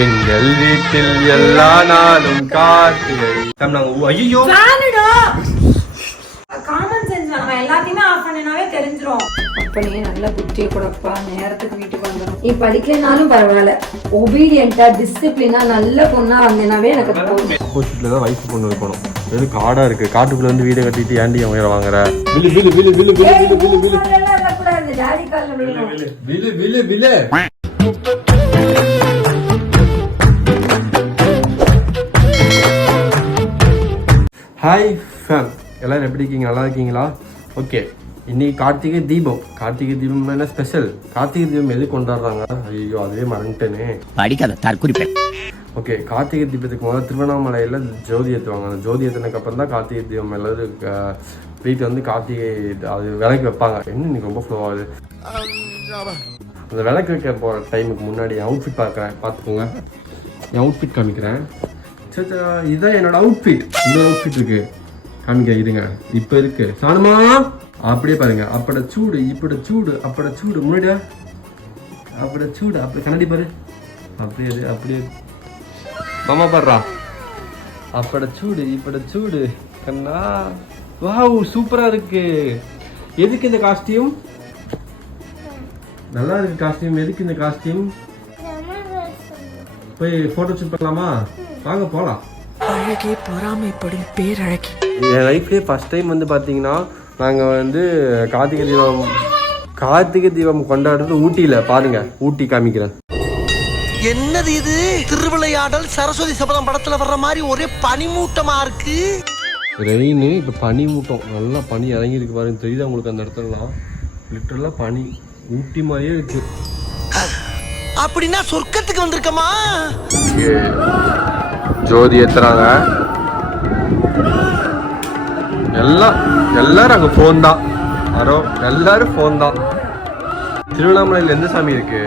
எங்கள் வீட்டில் எல்லா நாளும் கார்த்திகை. நாங்க ஐயோ காமன் சென்ஸ் நம்ம எல்லாத்தையுமே ஆஃப் பண்ணினாவே தெரிஞ்சிரும். அப்பனே நல்ல புத்தியை கொடுப்பா. நேரத்துக்கு வீட்டுக்கு வந்துடும் நீ படிக்கலனாலும் பரவாயில்ல. ஒபீடியண்டா டிசிப்ளினா நல்ல பொண்ணா வந்தேனாவே எனக்கு ஆப்போசிட்ல தான் வயசு பொண்ணு இருக்கணும். எது காடா இருக்கு. காட்டுக்குள்ள வந்து வீடை கட்டிட்டு அவன் உயர வாங்குற? விழு விழு. விழு விழு விழு. ஹாய் ஃபேம் எல்லாரும் எப்படி இருக்கீங்க? நல்லா இருக்கீங்களா? ஓகே இன்னைக்கு கார்த்திகை தீபம். கார்த்திகை தீபம் என்ன ஸ்பெஷல் கார்த்திகை தீபம் எது கொண்டாடுறாங்க? ஐயோ அதுவே மறந்துட்டேனே. படிக்காத தற்குறிப்பு. ஓகே கார்த்திகை தீபத்துக்கு முதல்ல திருவண்ணாமலையில் ஜோதி ஏற்றுவாங்க அந்த ஜோதி ஏற்றினதுக்கு அப்புறம் தான் கார்த்திகை தீபம் எல்லாரும் வீட்டில் வந்து கார்த்திகை அது விளக்கு வைப்பாங்க. என்ன இன்னைக்கு ரொம்ப ஃப்ளோ ஆகுது அந்த விளக்கு வைக்க போகிற டைமுக்கு முன்னாடி அவுட்ஃபிட் பார்க்குறேன். பார்த்துக்கோங்க. என் அவுட்ஃபிட் காமிக்கிறேன். இதுதான் என்னோட அவுட்ஃபிட் இன்னொரு அவுட்ஃபிட் இருக்கு. காமிக்க இருங்க. இப்போ இருக்கு. சாணுமா அப்படியே பாருங்க. அப்பட சூடு இப்பட சூடு அப்பட சூடு. முன்னாடியா அப்பட சூடு. அப்படி கண்ணாடி பாரு. அப்படியே அப்படியே மாமா பாடுறா. அப்பட சூடு இப்பட சூடு. கண்ணா. வாவ் சூப்பரா இருக்கு. எதுக்கு இந்த காஸ்டியூம் நல்லா இருக்கு காஸ்டியூம் எதுக்கு இந்த காஸ்டியூம் போய் போட்டோ ஷூட் பண்ணலாமா? வாங்க போலாம். அழகே பொறாமைப்படும் பேரழகி. என் லைஃப்லேயே ஃபஸ்ட் டைம் வந்து பார்த்தீங்கன்னா நாங்கள் வந்து கார்த்திகை தீபம் கார்த்திகை தீபம் கொண்டாடுறது ஊட்டியில். பாருங்க ஊட்டி காமிக்கிறேன். என்னது இது? திருவிளையாடல் சரஸ்வதி சபதம் படத்துல வர்ற மாதிரி ஒரே பனிமூட்டமா இருக்கு. ரெயின் இப்போ பனி மூட்டம் நல்லா பனி இறங்கியிருக்கு பாருங்க. தெரியுதா உங்களுக்கு அந்த இடத்துலலாம்? லிட்டரலாக பனி. ஊட்டி மாதிரியே இருக்கு. அப்படின்னா சொர்க்கத்துக்கு வந்திருக்கமா? ஜோதி ஏத்துறாங்க. எல்லாம் எல்லாரும் அங்கே ஃபோன் தான். அரோ எல்லாரும் ஃபோன் தான். திருவண்ணாமலையில் எந்த சாமி இருக்கு?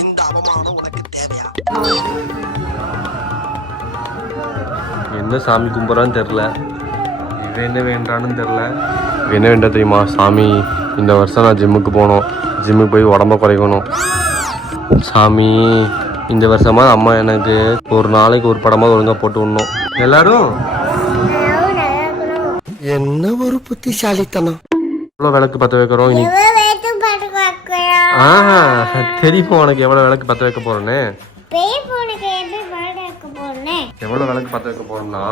இந்த அவமானம் உனக்கு தேவையா? எந்த சாமி கும்பிட்றான்னு தெரில இவன் என்ன வேண்டான்னு தெரில என்ன வேண்டா தெரியுமா? சாமி இந்த வருஷம் நான் ஜிம்முக்கு போகணும் ஜிம்முக்கு போய் உடம்ப குறைக்கணும். சாமி இந்த வருஷமா அம்மா எனக்கு ஒரு நாளைக்கு ஒரு படமாக ஒழுங்காக போட்டு விடணும். எல்லாரும்? என்ன ஒரு புத்திசாலித்தனம். எவ்வளோ விளக்கு பற்ற வைக்கிறோம்? இனி ஆ தெரியும் உனக்கு எவ்வளோ விளக்கு பற்ற வைக்க போகிறேன்னு எவ்வளோ விளக்கு பற்ற வைக்க போகிறோம்னா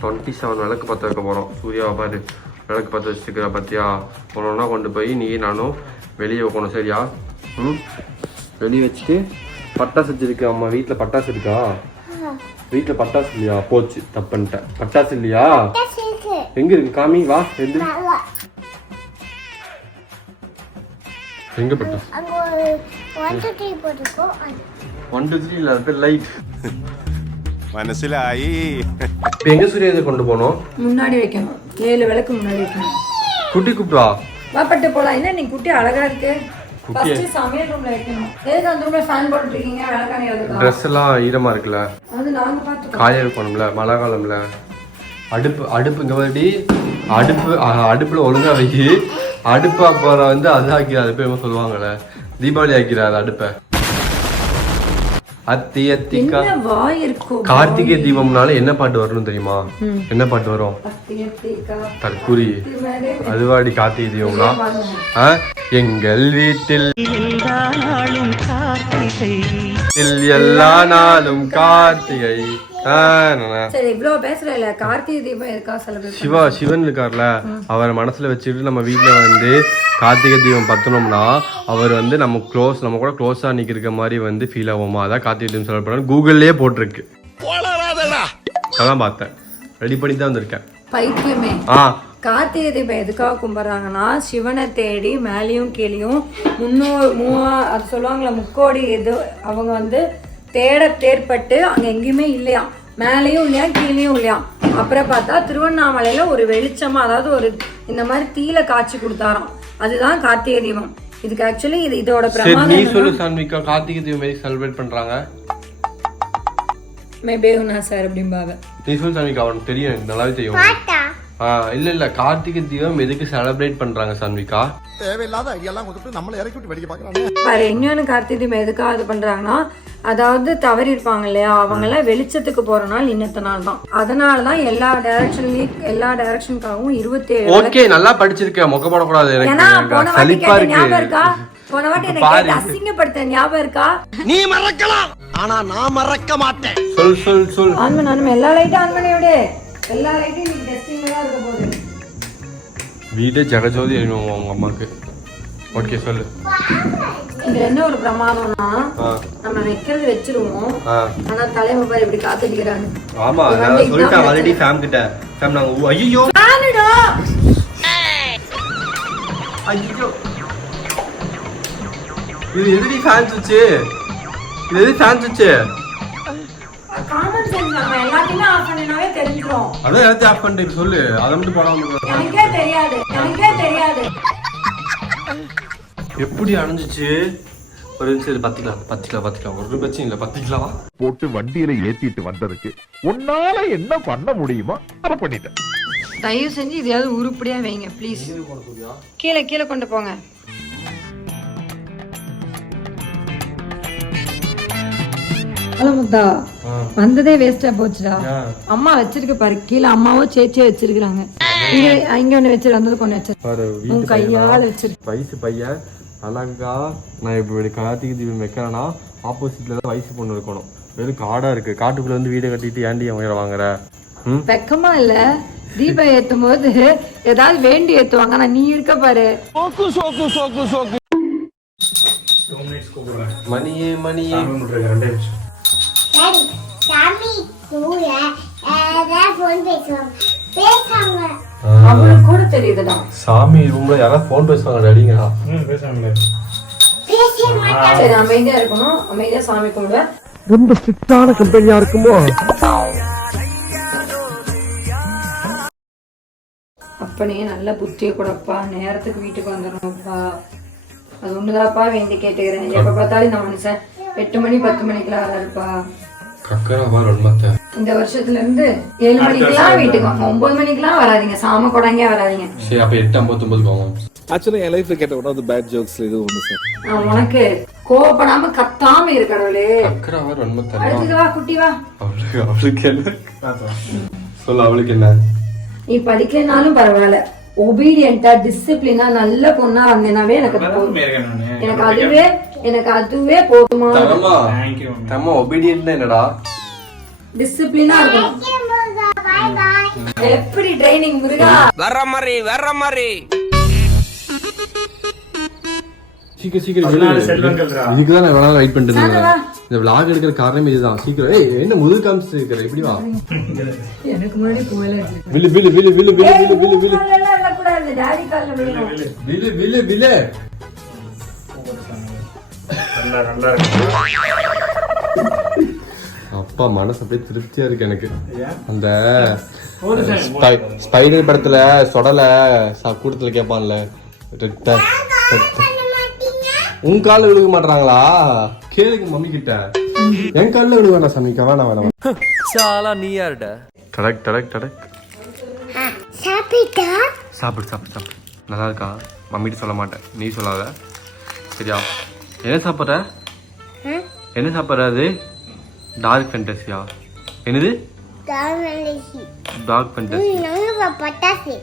டுவெண்ட்டி செவன் விளக்கு பற்ற வைக்க போகிறோம் சூர்யாவை பாரு. விளக்கு பற்ற வச்சுருக்கிற பற்றியா போனோம்னா கொண்டு போய் நீ நானும் வெளியே வைக்கணும் சரியா? ம்? வெளியே வச்சுட்டு பட்டாசு வச்சிருக்கு அம்மா. வீட்டில் பட்டாசு இருக்கா? வீட்டில் பட்டாசு இல்லையா? போச்சு தப்புன்ட்டேன் பட்டாசு இல்லையா? எங்க இருக்கு? காமி வா எது எங்க பட்டாசு? ஒன் டூ த்ரீ இல்லை அது பேர் லைட் മനസ്സിലായി இப்போ எங்க சூர்யா இதை கொண்டு போனோம் முன்னாடி வைக்கணும் ஏழு விளக்கு முன்னாடி வைக்கணும் குட்டி கூப்பிட்டா வாப்பட்டு போலாம் என்ன நீ குட்டி அழகா இருக்கு ஃபர்ஸ்ட் சமையல் ரூம்ல வைக்கணும் எதுக்கு அந்த ரூம்ல ஃபேன் போட்டுட்டு இருக்கீங்க விளக்காணி எதுக்கு ட்ரெஸ் எல்லாம் ஈரமா இருக்குல்ல அது நாங்க பாத்துக்கோம் காய வைக்கணும்ல மழை காலம்ல அடுப்பு அடுப்பு இங்க வாடி அடுப்பு அஹ், அடுப்புல ஒழுங்கா வை அடுப்பு அப்புறம் வந்து அது ஆக்கிற அது பேர் சொல்லுவாங்கல்ல தீபாவளி ஆக்கிறாரு அடுப்பை அத்தி அத்திக்கா என்ன வாய் இருக்கும் கார்த்திகை தீபம்னால என்ன பாட்டு வரணும் தெரியுமா? என்ன பாட்டு வரும்? தற்குறி அதுவாடி கார்த்திகை தீபம்னா? ஆ? எங்கள் வீட்டில் இல் எல்லா நாளும் கார்த்திகை. ஆ, நா. சரி இவ்வளவு பேசுறல கார்த்திகை தீபம் எதுக்கா செலிப்ரேட் சிவா சிவன் இருக்கார்ல அவரை மனசுல வச்சுட்டு நம்ம வீட்ல வந்து கார்த்திகை தீபம் பத்தணும்னா அவர் வந்து நம்ம க்ளோஸ் நம்ம கூட க்ளோஸா நிக்கிற மாதிரி வந்து ஃபீல் ஆகுமா? அதான் கார்த்திகை தீபம் செலவு கூகுள்லயே போட்டிருக்கு. அதான் பார்த்தேன். ரெடி பண்ணி தான் வந்திருக்கேன். பைத்தியமே. ஆ கார்த்திகை தீபம் எதுக்காக கும்பிட்றாங்கன்னா சிவனை தேடி மேலேயும் கீழேயும் முன்னூறு மூவா அது சொல்லுவாங்களே முக்கோடி இது அவங்க வந்து தேட தேர்ப்பட்டு அங்கே எங்கேயுமே இல்லையாம். மேலேயும் இல்லையா கீழேயும் இல்லையா அப்புறம் பார்த்தா திருவண்ணாமலையில ஒரு வெளிச்சமா அதாவது ஒரு இந்த மாதிரி தீல காட்சி கொடுத்தாராம். அதுதான் கார்த்திகை தீபம். இதுக்கு ஆக்சுவலி இது இதோட பிரமாதம் கார்த்திகை தீபம் செலிப்ரேட் பண்றாங்க? மே பேகுனா சார் அப்படிம்பாங்க. தெரியும் நல்லாவே தெரியும். இல்ல இல்ல. கார்த்திகை தீபம் எதுக்கு செலிப்ரேட் பண்றாங்க சான்விகா? தேவையில்லாத ஐடியாலாம் கொடுத்துட்டு நம்மளை இறக்கி விட்டு வெடிக்க பாக்குறாங்க பாரு இன்னொன்று கார்த்திகை தீபம் எதுக்காக இது பண்றாங்கன்னா அதாவது தவறி இருப்பாங்க இல்லையா? அவங்கெல்லாம் வெளிச்சத்துக்கு போற நாள் இன்னத்த நாள் தான். அதனால தான் எல்லா டைரக்ஷன்லயும் எல்லா டைரக்ஷனுக்காகவும் இருபத்தி ஏழு ஓகே நல்லா படிச்சிருக்க. மொக்க போடக்கூடாது எனக்கு. சலிப்பா இருக்கு. போன வாட்டி எனக்கு அசிங்கப்படுத்த ஞாபகம் இருக்கா? நீ மறக்கலாம். ஆனா நான் மறக்க மாட்டேன். சொல் சொல் சொல். ஆன் பண்ண ஆன். எல்லா லைட்டும் ஆன் பண்ணி விடு. எல்லா இன்னைக்கு டெஸ்டிங்ல இருக்க போகுது வீடு ஜெகஜோதி எழுதுவோம் உங்க அம்மாக்கு ஓகே சொல்லு. என்ன ஒரு பிரமாதம்னா நம்ம வைக்கிறது வச்சிருவோம். ஆனா தலைமை பாரு இப்படி காத்துக்கிறாங்க ஆமா நான் சொல்லிட்டேன் ஆல்ரெடி ஃபேம் கிட்ட. ஃபேம் நாங்க ஐயோ இது எதுடி ஃபேன் சுவிட்ச் இது எது ஃபேன் சுவிட்ச் காமன் சென்ஸ் நம்ம எல்லாத்தையுமே ஆஃப் பண்ணினாவே தெரிஞ்சிரும். அதான் எல்லாத்தையும் ஆஃப் பண்ணிட்டு சொல்லு. அதை மட்டும் போடாம எனக்கே தெரியாது. எனக்கே தெரியாது. எப்படி அணைஞ்சிச்சு? ஒரு நிமிஷம் இது பத்திக்கலாம். பத்திக்கலாம் பத்திக்கலாம். ஒரு பிரச்சனை இல்லை. பத்திக்கலாமா. போட்டு வண்டியில ஏத்திட்டு வந்ததுக்கு உன்னால என்ன பண்ண முடியுமோ அதை பண்ணிட்டேன். தயவு செஞ்சு இதையாவது உருப்படியா வைங்க ப்ளீஸ் கீழே கீழே கொண்டு போங்க. முத்தா வந்ததே வேஸ்டா போச்சுடா. அம்மா வச்சிருக்க பாரு கீழே அம்மாவோ சேச்சியோ வச்சிருக்காங்க இங்க இங்க ஒண்ணு வச்சிரு வந்தது கொண்டு வச்சிரு. பாரு உன் கையால வச்சிரு. வயசு பையன் அழகா நான் இப்படி கார்த்திகை தீபம் வைக்கிறேன்னா ஆப்போசிட்ல தான் வயசு பொண்ணு இருக்கணும். வெறும் காடா இருக்கு. காட்டுக்குள்ள வந்து வீடு கட்டிட்டு ஏன்டி அவங்க வாங்குற? வெக்கமா இல்ல. தீபம் ஏத்தும் போது ஏதாவது வேண்டி ஏத்துவாங்க. ஆனா நீ இருக்க பாரு. மணியே மணியே. டாடி சாமி கூட ஏதாவது ஃபோன் பேசுவாங்க பேசாங்க அவளுக்கு கூட தெரியுதுடா. சாமி ரூம்ல யாராவது ஃபோன் பேசுவாங்க டடிங்களா பேச மாட்டாங்க சரி அமைதியா இருக்கணும். அமைதியா சாமி கும்பிட. ரொம்ப ஸ்ட்ரிக்டான கம்பெனியா இருக்குமோ? அப்பனே நல்ல புத்திய கூடப்பா. நேரத்துக்கு வீட்டுக்கு வந்துடணும்ப்பா. அது ஒண்ணுதான்ப்பா வேண்டி கேட்டுக்கிறேன். எப்ப பார்த்தாலும் இந்த மனுஷன் எட்டு மணி பத்து மணிக்கெல்லாம் கக்கரவா ரொம்பத்த இந்த வருஷத்துல இருந்து ஏழு மணிக்கெல்லாம் வீட்டுக்கு வாங்க. ஒன்பது மணிக்கெல்லாம் வராதீங்க. சாம கொடாங்கே வராதீங்க. சரி அப்ப எட்டு ஐம்பத்தொன்பது போவோம் ஆக்சுவலா என் லைஃப்ல கேட்ட one of the bad jokes இது ஒன்று சார் உனக்கு கோவப்படாம கத்தாம இருக்கடவுளே கக்கரவா ரொம்பத்த அடுத்தது வா குட்டி வா. அவளுக்கு அவளுக்கு என்ன? சொல்ல அவளுக்கு என்ன? நீ படிக்கலைனாலும் பரவாயில்ல. ஒபீடியண்டா டிசிப்ளினா நல்ல பொண்ணா வந்தேனாவே எனக்கு. எனக்கு அதுவே எனக்கு அதுவே போதுமா? தரமா? தம்மா ஒபீடியன்ட் என்னடா? டிசிப்ளினா பாய் எப்படி ட்ரைனிங் முருகா? வர்ற மாதிரி வர்ற மாதிரி. சீக்கிரம் சீக்கிரம் இதுக்கு தான் நான் வெயிட் பண்ணிட்டு இருந்தேன். இந்த vlog எடுக்கிற காரணமே இதுதான். சீக்கிரம். ஏய் என்ன முதல் காமிச்சு இருக்கிற? இப்படி வா. எனக்கு முன்னாடி கோயில வில்லு வில்லு வில்லு வில்லு வில்லு வில்லு வில்லு வில்லு கூடாது டாடி கால்ல அப்பா மனசு அப்படியே திருப்தியா இருக்கு எனக்கு. அந்த ஸ்பை- ஸ்பைடர் படத்துல சொடல ச- கூட்டத்துல கேட்பான்ல. உன் கால்ல விழுக மாட்டாங்களா கேளுங்க மம்மி கிட்ட என் கால்ல விழுக வேணாம் சாமிக்கா வேணாம் வேணாம் சாலா நீ யாருடா? டடக் டடக் டடக். சாப்பிட்டா? சாப்பிடு சாப்பிடு சாப்பிடு. நல்லா இருக்கா மம்மிட்டு சொல்ல மாட்டேன். நீ சொல்லாத. சரியா? என்ன சாப்பிட்ற? என்ன சாப்பிட்ற அது? டார்க் ஃபேண்டஸியா என்னது? டார்க் பட்டாசு.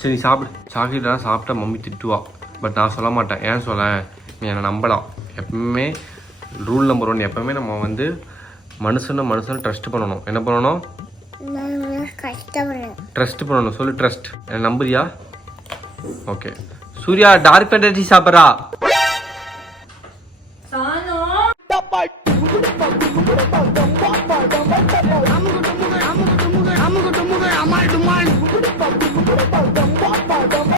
சரி சாப்பிடு. சாக்லேட்லாம் சாப்பிட்டா மம்மி திட்டுவா. பட் நான் சொல்ல மாட்டேன். ஏன் சொல்ல? நீ என்னை நம்பலாம். எப்பவுமே ரூல் நம்பர் ஒன் எப்பவுமே நம்ம வந்து மனுஷனை மனுஷனை ட்ரஸ்ட் பண்ணணும். என்ன பண்ணணும்? ட்ரஸ்ட் பண்ணணும். சொல்லு ட்ரஸ்ட் என்ன நம்புறியா? ஓகே சூர்யா டார்க் ஃபேண்டசி சாப்பிட்றா?